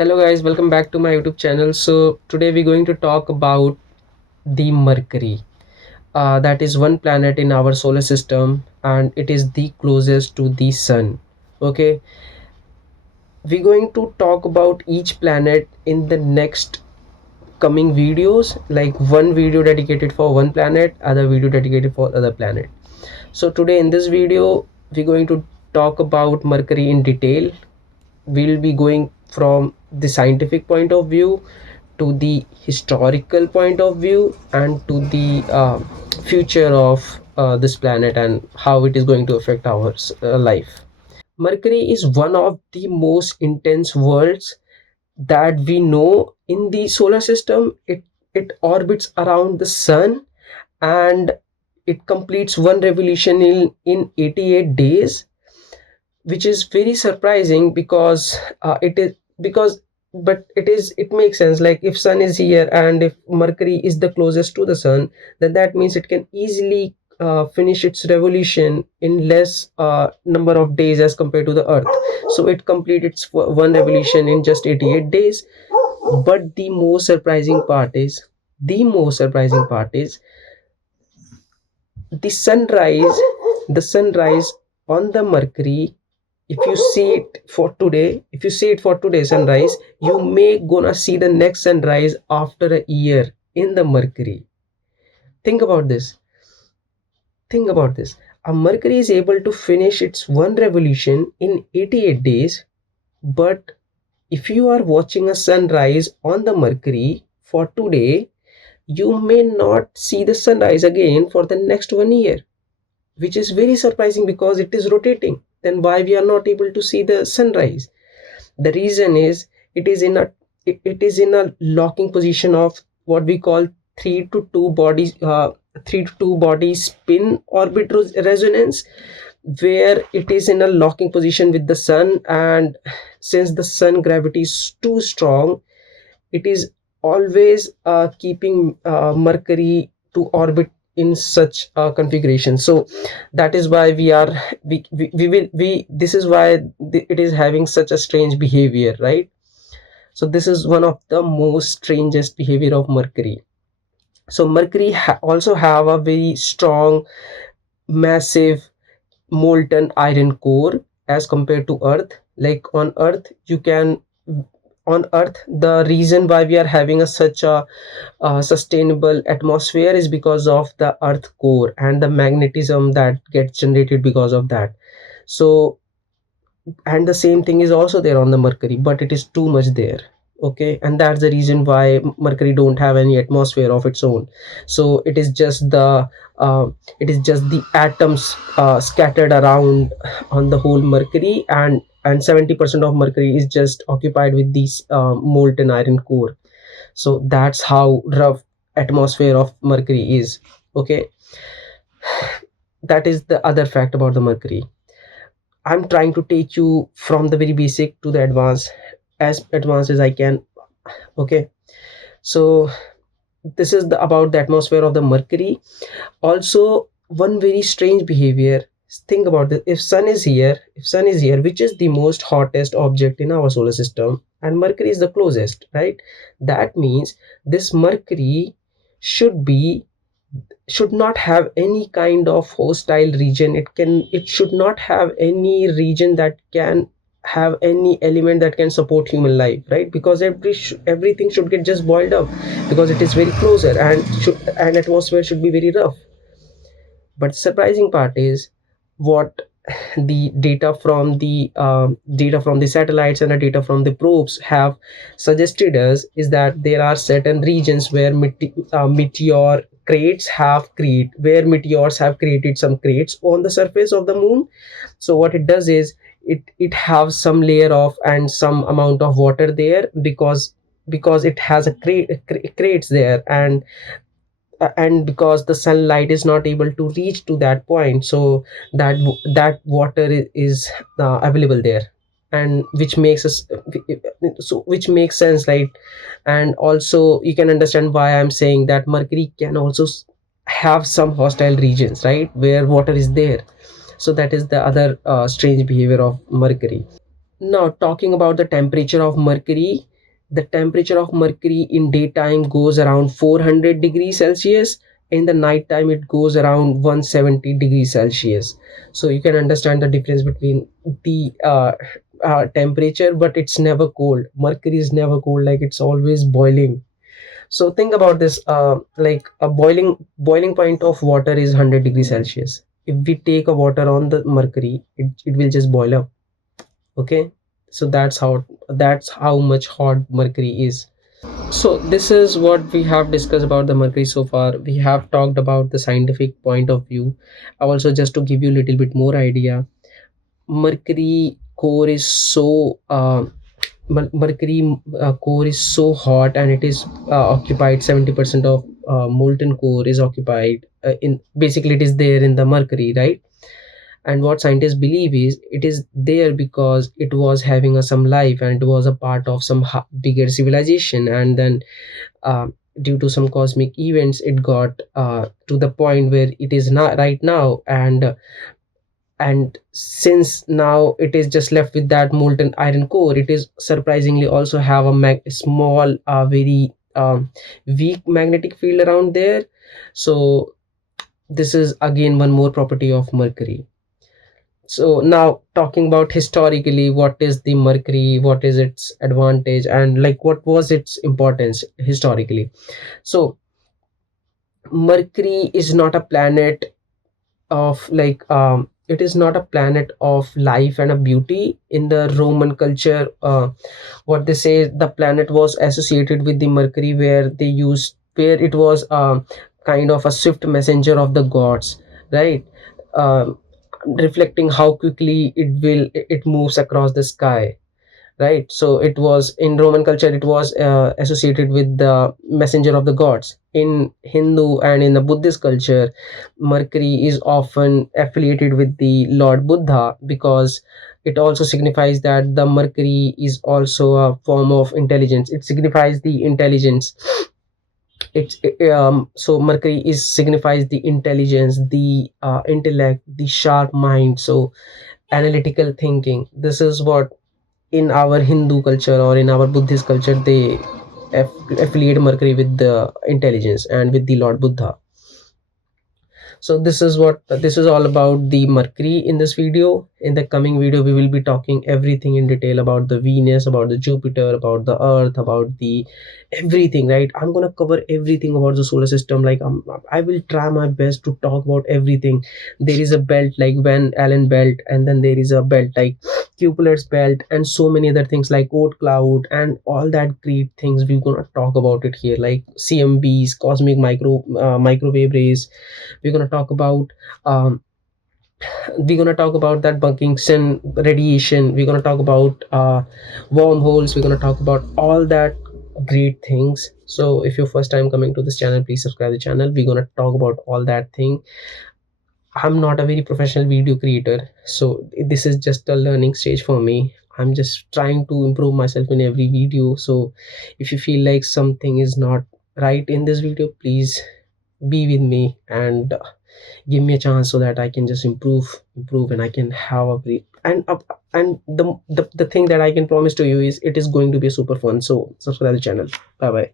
Hello guys, welcome back to my YouTube channel. So today we're going to talk about the Mercury. That is one planet in our solar system and it is the closest to the sun. Okay, we're going to talk about each planet in the next coming videos, like one video dedicated for one planet, other video dedicated for other planet. So today in this video we're going to talk about Mercury in detail. We'll be going from the scientific point of view to the historical point of view and to the future of this planet and how it is going to affect our life. Mercury is one of the most intense worlds that we know in the solar system. It orbits around the sun and it completes one revolution in 88 days, which is very surprising because it is because but it makes sense. Like, if sun is here and if Mercury is the closest to the sun, then that means it can easily finish its revolution in less number of days as compared to the earth. So it completed its one revolution in just 88 days. But the most surprising part is the sunrise on the Mercury. If you see it for today sunrise, you may gonna see the next sunrise after a year in the Mercury. Think about this think about this a Mercury is able to finish its one revolution in 88 days. But if you are watching a sunrise on the Mercury for today, you may not see the sunrise again for the next 1 year, which is very surprising because it is rotating. Then why we are not able to see the sunrise? The reason is it is in a locking position of what we call 3 to 2 body spin orbit resonance, where it is in a locking position with the sun. And since the sun gravity is too strong, it is always keeping Mercury to orbit in such a configuration. So that is why we this is why it is having such a strange behavior, right? So this is one of the most strangest behavior of Mercury. So Mercury also have a very strong, massive molten iron core as compared to Earth. Like, on Earth, the reason why we are having such a sustainable atmosphere is because of the Earth core and the magnetism that gets generated because of that. So, and the same thing is also there on the Mercury, but it is too much there. Okay, and that's the reason why Mercury don't have any atmosphere of its own. So it is just the atoms scattered around on the whole Mercury, and 70% of Mercury is just occupied with this molten iron core. So that's how rough atmosphere of Mercury is. Okay, that is the other fact about the Mercury. I'm trying to take you from the very basic to the advanced, as advanced as I can. Okay, so this is about the atmosphere of the Mercury. Also, one very strange behavior. Think about this. If sun is here, which is the most hottest object in our solar system, and Mercury is the closest, right? That means this Mercury should be should not have any kind of hostile region. It should not have any region that can have any element that can support human life, right? Because everything should get just boiled up, because it is very closer, and atmosphere should be very rough. But the surprising part is what the data from the satellites and the data from the probes have suggested us is that there are certain regions where meteor crates have created where meteors have created some crates on the surface of the moon. So what it does is it has some layer of and some amount of water there, because it has crates there, and because the sunlight is not able to reach to that point, so that water is available there, and which makes sense, right? And also you can understand why I'm saying that Mercury can also have some hostile regions, right, where water is there. So that is the other strange behavior of Mercury. Now, talking about the temperature of Mercury, The temperature of Mercury in daytime goes around 400 degrees Celsius. In the nighttime it goes around 170 degrees Celsius. So you can understand the difference between the temperature, but it's never cold. Mercury is never cold, like it's always boiling. So think about this, like a boiling point of water is 100 degrees Celsius. If we take a water on the Mercury, it will just boil up. Okay, so that's how much hot Mercury is. So this is what we have discussed about the Mercury so far. We have talked about the scientific point of view. Also, just to give you a little bit more idea, Mercury core is so Mercury core is so hot, and it is occupied 70% of molten core is occupied in, basically it is there in the Mercury, right? And what scientists believe is it is there because it was having some life, and it was a part of some bigger civilization, and then uh, due to some cosmic events it got to the point where it is not right now. And since now it is just left with that molten iron core, it is surprisingly also have a small very weak magnetic field around there. So this is again one more property of Mercury. So now talking about historically, what is the Mercury, what is its advantage, and like what was its importance historically. So Mercury is not a planet of like it is not a planet of life and a beauty. In the Roman culture, what they say, the planet was associated with the Mercury, where it was kind of a swift messenger of the gods, right? um, Reflecting how quickly it moves across the sky, right? So it was in Roman culture, it was associated with the messenger of the gods. In Hindu and in the Buddhist culture, Mercury is often affiliated with the Lord Buddha, because it also signifies that the Mercury is also a form of intelligence. It signifies the intelligence. So Mercury is signifies the intelligence, the intellect, the sharp mind, so analytical thinking. This is what in our Hindu culture or in our Buddhist culture they affiliate Mercury with the intelligence and with the Lord Buddha. So this is all about the Mercury in this video. In the coming video we will be talking everything in detail about the Venus, about the Jupiter, about the Earth, about the everything, right? I'm gonna cover everything about the solar system. Like I will try my best to talk about everything. There is a belt like Van Allen belt, and then there is a belt like Kepler's belt, and so many other things like Oort cloud and all that great things. We're gonna talk about it here, like CMBs, cosmic microwave rays. We're gonna talk about um, we're gonna talk about that Buckingham radiation. We're gonna talk about wormholes. We're gonna talk about all that great things. So if you're first time coming to this channel, please subscribe the channel. We're gonna talk about all that thing. I'm not a very professional video creator, so this is just a learning stage for me. I'm just trying to improve myself in every video. So if you feel like something is not right in this video, please be with me and give me a chance so that I can just improve, and I can have a great and the thing that I can promise to you is it is going to be super fun. So subscribe the channel. Bye bye.